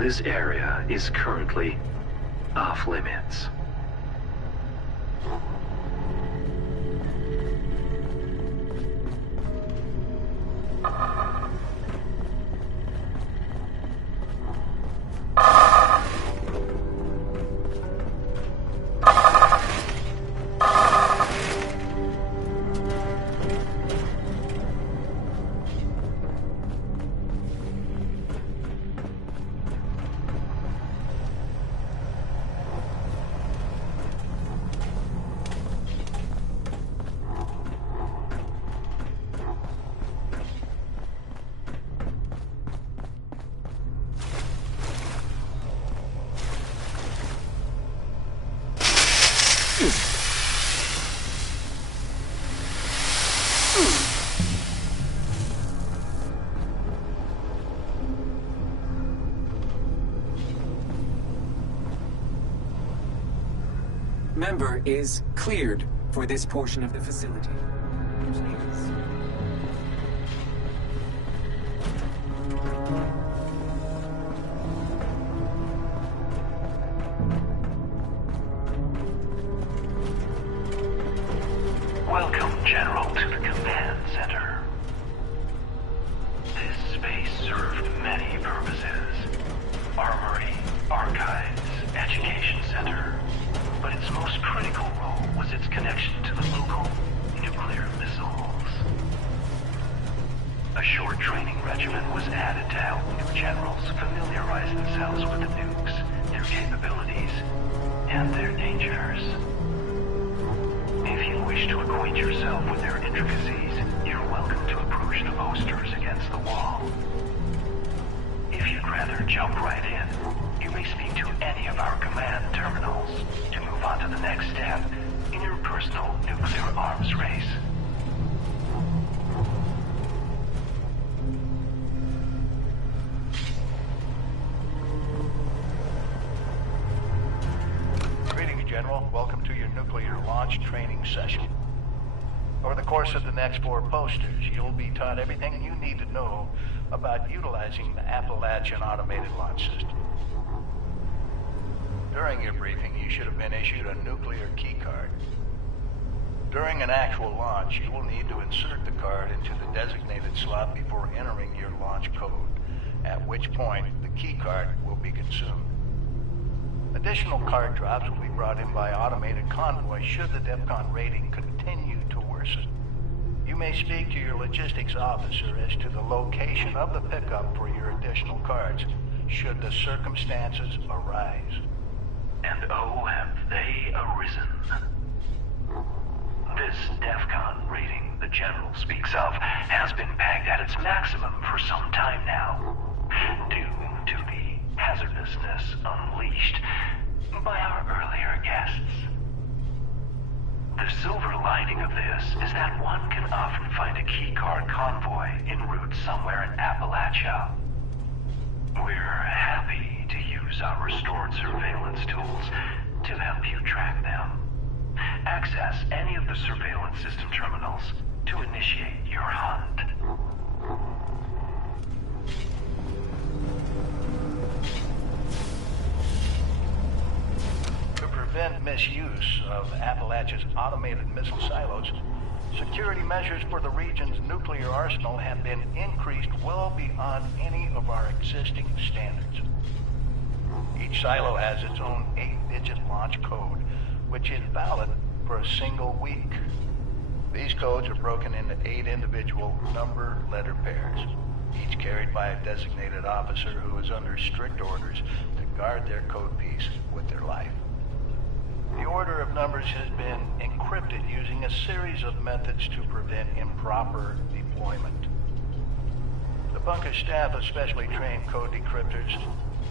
This area is currently off limits. Member is cleared for this portion of the facility. Welcome, General, to the command center. This space served many purposes. Armory, archives, education center. But its most critical role was its connection to the local nuclear missiles. A short training regimen was added to help new generals familiarize themselves with the nukes, their capabilities, and their dangers. If you wish to acquaint yourself with their intricacies, you're welcome to approach the posters against the wall. If you'd rather jump right in, you may speak to any of our command terminals to move on to the next step in your personal nuclear arms race. Greetings, General. Welcome to your nuclear launch training session. Over the course of the next 4 posters, you'll be taught everything you need to know about utilizing the Appalachian Automated Launch System. During your briefing, you should have been issued a nuclear key card. During an actual launch, you will need to insert the card into the designated slot before entering your launch code, at which point the key card will be consumed. Additional card drops will be brought in by automated convoy should the DEFCON rating continue to worsen. You may speak to your logistics officer as to the location of the pickup for your additional cards, should the circumstances arise. And oh, have they arisen. This DEFCON rating the General speaks of has been pegged at its maximum for some time now, due to the hazardousness unleashed by our earlier guests. The silver lining of this is that one can often find a keycard convoy en route somewhere in Appalachia. We're happy to use our restored surveillance tools to help you track them. Access any of the surveillance system terminals to initiate your hunt. To prevent misuse of Appalachia's automated missile silos, security measures for the region's nuclear arsenal have been increased well beyond any of our existing standards. Each silo has its own 8-digit launch code, which is valid for a single week. These codes are broken into 8 individual number-letter pairs, each carried by a designated officer who is under strict orders to guard their code piece with their life. The order of numbers has been encrypted using a series of methods to prevent improper deployment. The bunker staff of specially trained code decryptors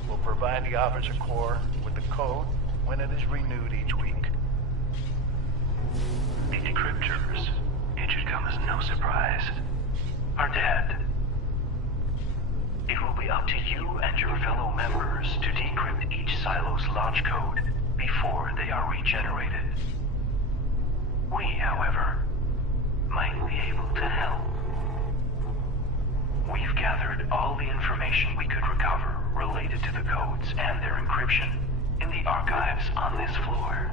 will provide the officer corps with the code when it is renewed each week. The decryptors, it should come as no surprise, are dead. It will be up to you and your fellow members to decrypt each silo's launch code before they are regenerated. We, however, might be able to help. We've gathered all the information we could recover related to the codes and their encryption in the archives on this floor.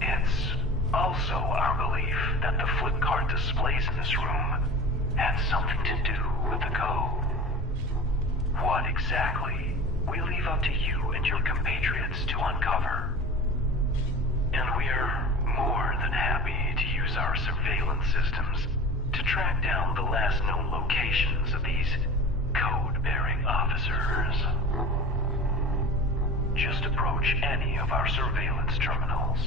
It's also our belief that the flip card displays in this room had something to do with the code. What exactly, we leave up to you and your compatriots to uncover. And we're more than happy to use our surveillance systems to track down the last known locations of these code-bearing officers. Just approach any of our surveillance terminals.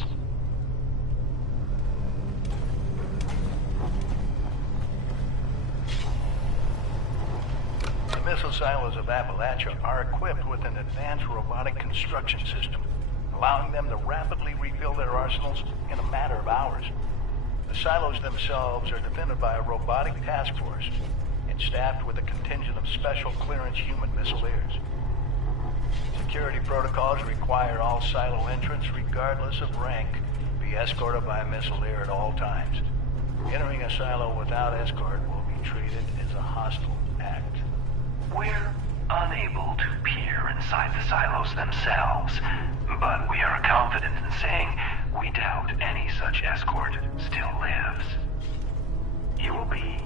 The missile silos of Appalachia are equipped with an advanced robotic construction system, allowing them to rapidly rebuild their arsenals in a matter of hours. The silos themselves are defended by a robotic task force and staffed with a contingent of special clearance human missileers. Security protocols require all silo entrants, regardless of rank, be escorted by a missileer at all times. Entering a silo without escort will be treated as a hostile act. We're unable to peer inside the silos themselves, but we are confident in saying we doubt any such escort still lives. You will be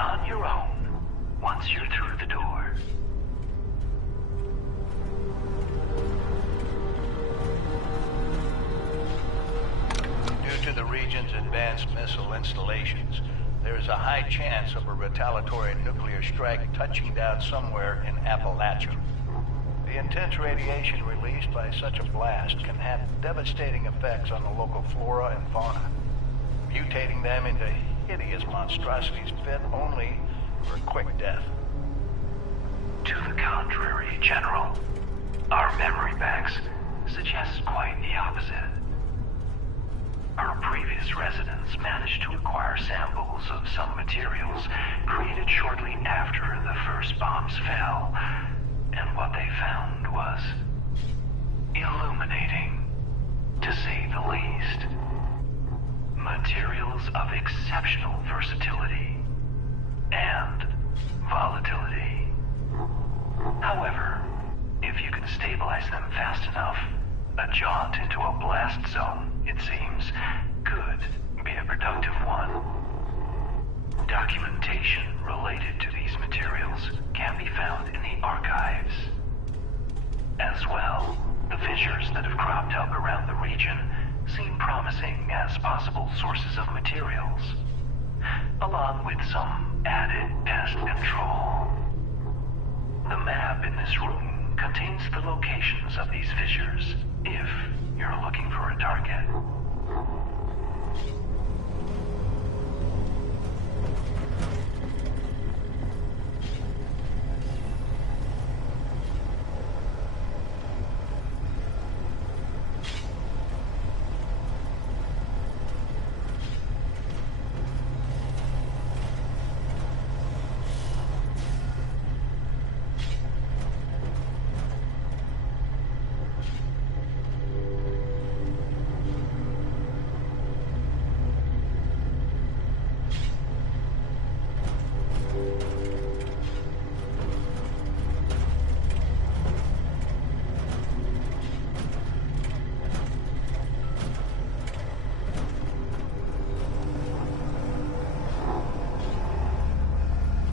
on your own once you're through the door. Due to the region's advanced missile installations, there is a high chance of a retaliatory nuclear strike touching down somewhere in Appalachia. The intense radiation released by such a blast can have devastating effects on the local flora and fauna, mutating them into hideous monstrosities fit only for a quick death. To the contrary, General. Our memory banks suggest quite the opposite. Our previous residents managed to acquire samples of some materials created shortly after the first bombs fell, and what they found was illuminating, to say the least. Materials of exceptional versatility and volatility. However, if you can stabilize them fast enough, a jaunt into a blast zone, it seems, could be a productive one. Documentation related to these materials can be found in the archives. As well, the fissures that have cropped up around the region seem promising as possible sources of materials, along with some added pest control. The map in this room contains the locations of these fissures, if you're looking for a target.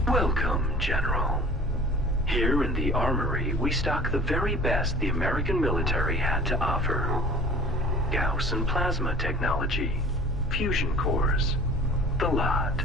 Welcome, General. Here in the Armory, we stock the very best the American military had to offer. Gauss and plasma technology, fusion cores, the lot.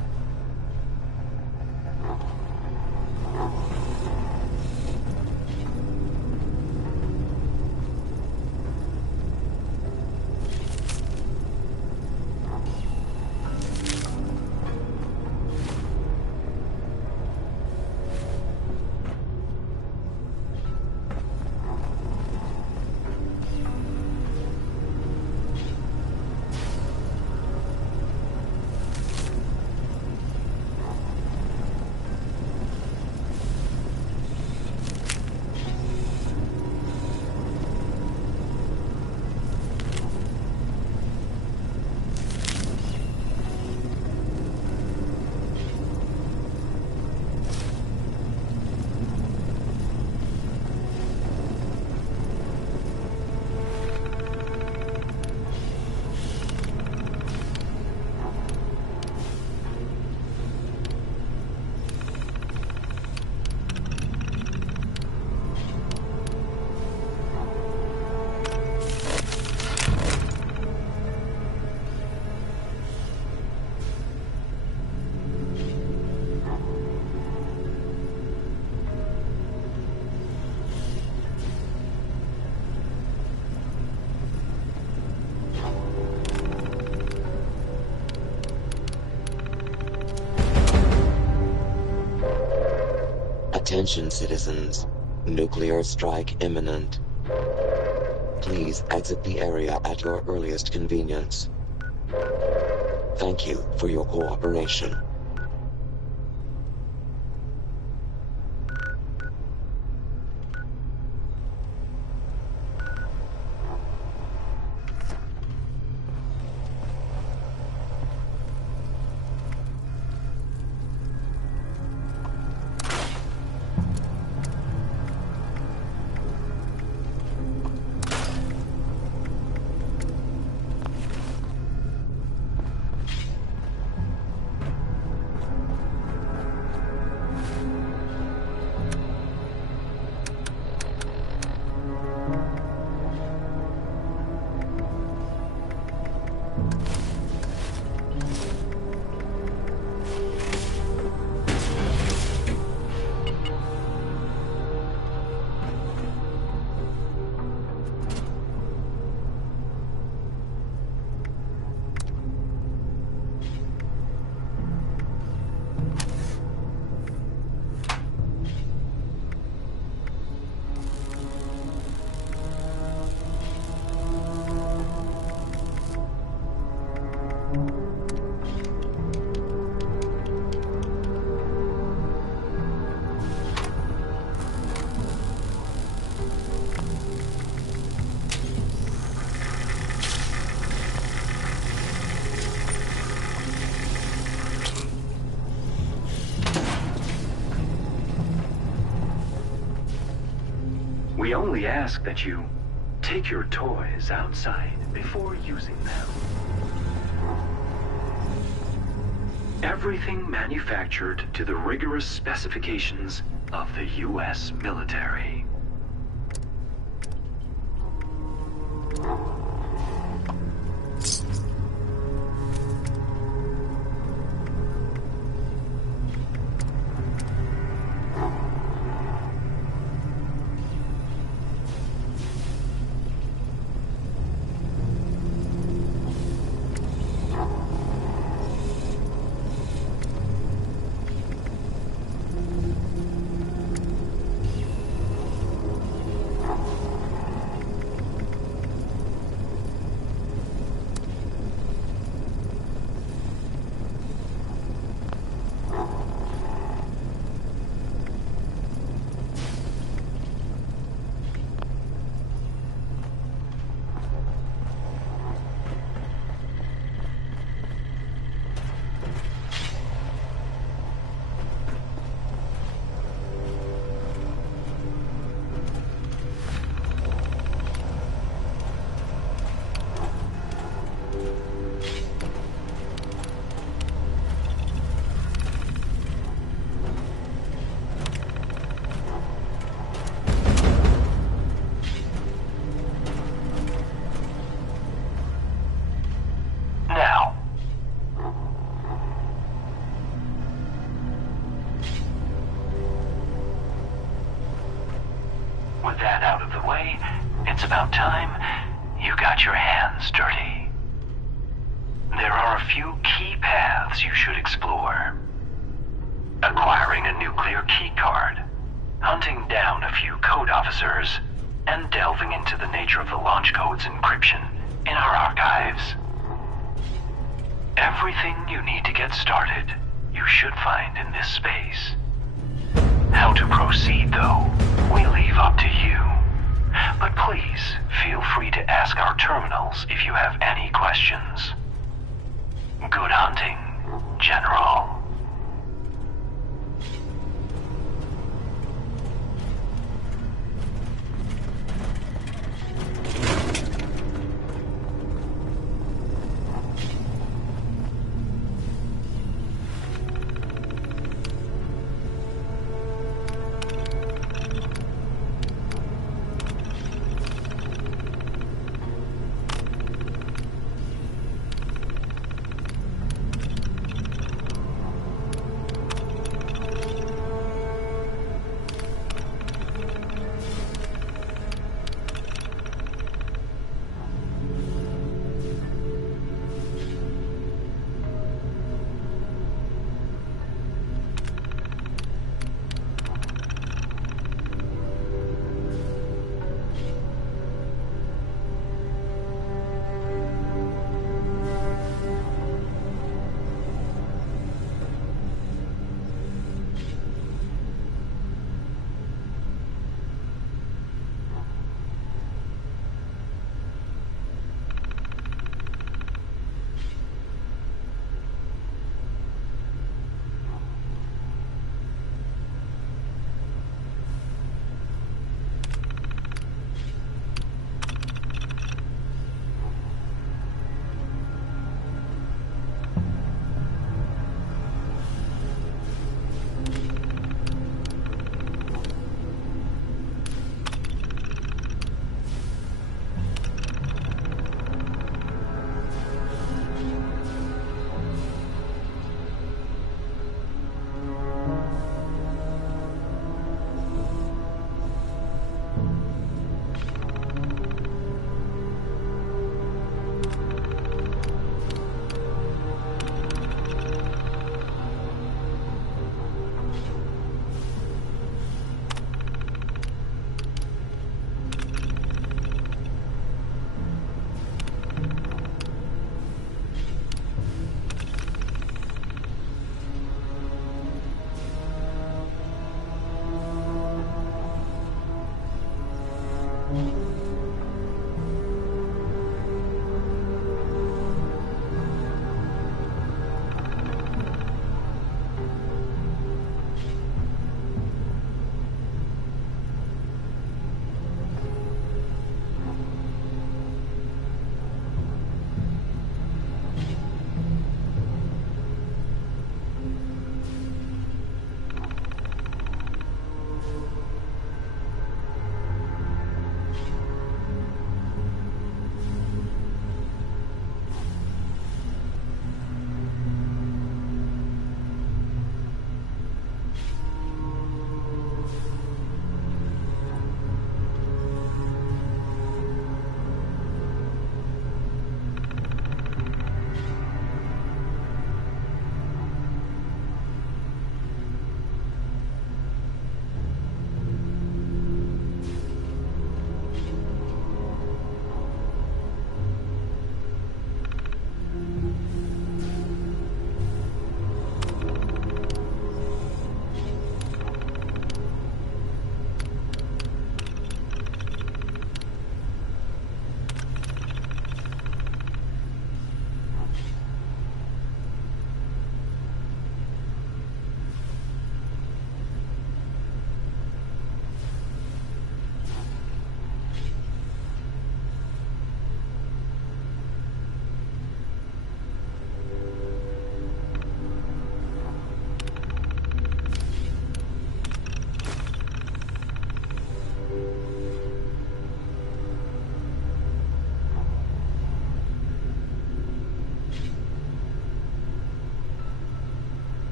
Attention, citizens. Nuclear strike imminent. Please exit the area at your earliest convenience. Thank you for your cooperation. We only ask that you take your toys outside before using them. Everything manufactured to the rigorous specifications of the U.S. military. With that out of the way, it's about time you got your hands dirty. There are a few key paths you should explore. Acquiring a nuclear keycard, hunting down a few code officers, and delving into the nature of the launch code's encryption in our archives. Everything you need to get started, you should find in this space. How to proceed, though, we leave up to you. But please, feel free to ask our terminals if you have any questions. Good hunting, General.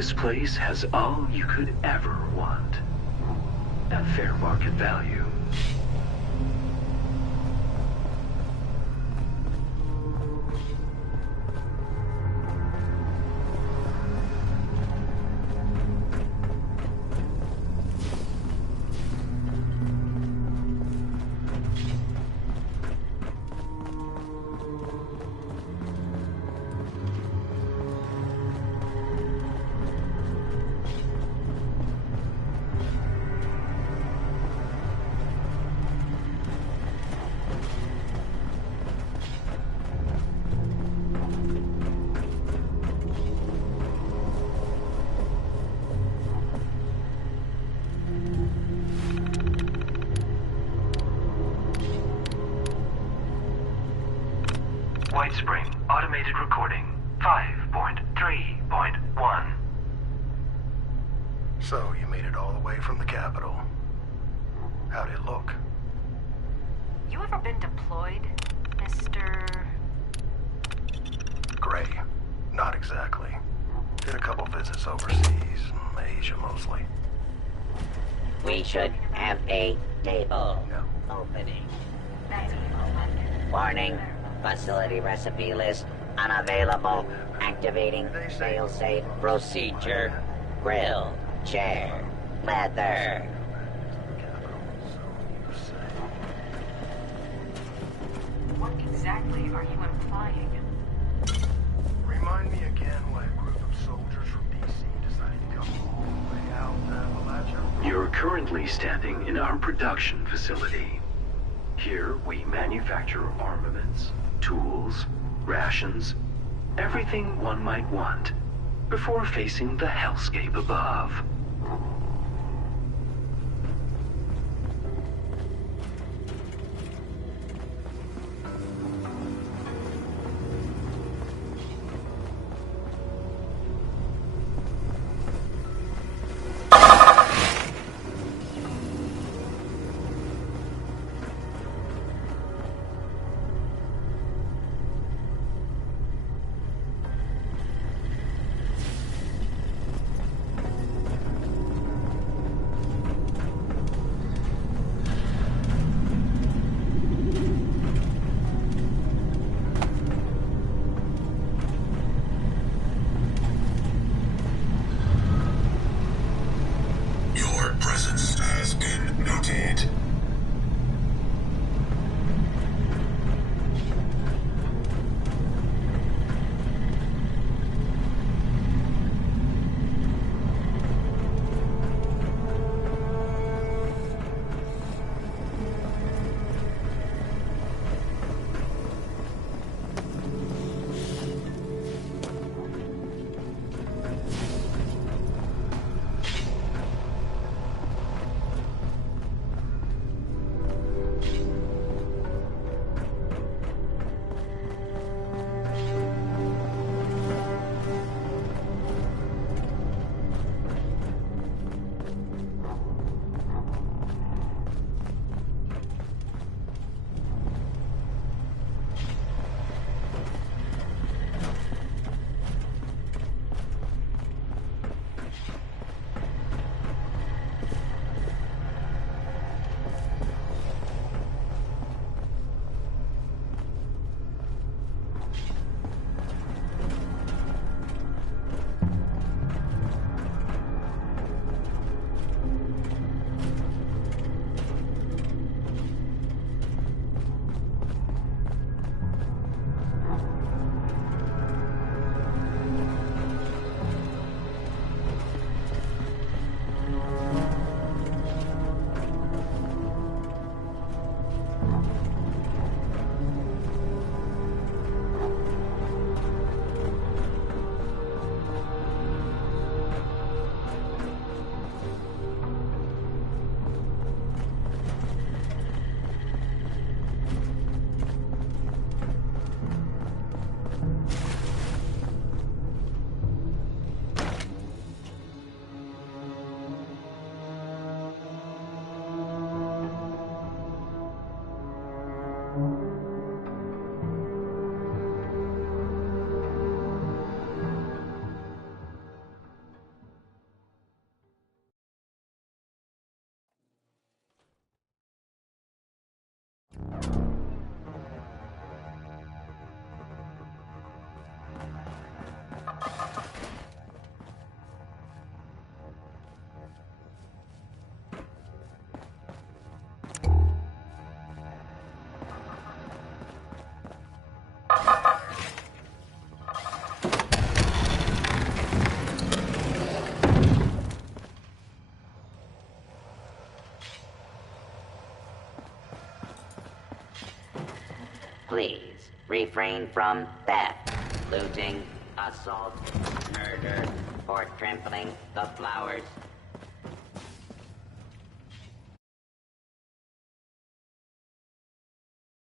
This place has all you could ever want. At fair market value. White Spring, automated recording, 5.3.1. So, you made it all the way from the capital. How'd it look? You ever been deployed, Mr. Gray. Not exactly. Did a couple visits overseas, Asia mostly. We should have a table opening. Warning, facility recipe list unavailable. Activating failsafe procedure. Grill, chair, leather. What exactly are you implying? Remind me again why a group of soldiers from DC decided to come all the way out to Appalachia? You're currently standing in our production facility. Here, we manufacture armaments, tools, rations, everything one might want, before facing the hellscape above. Refrain from theft, looting, assault, murder, or trampling the flowers.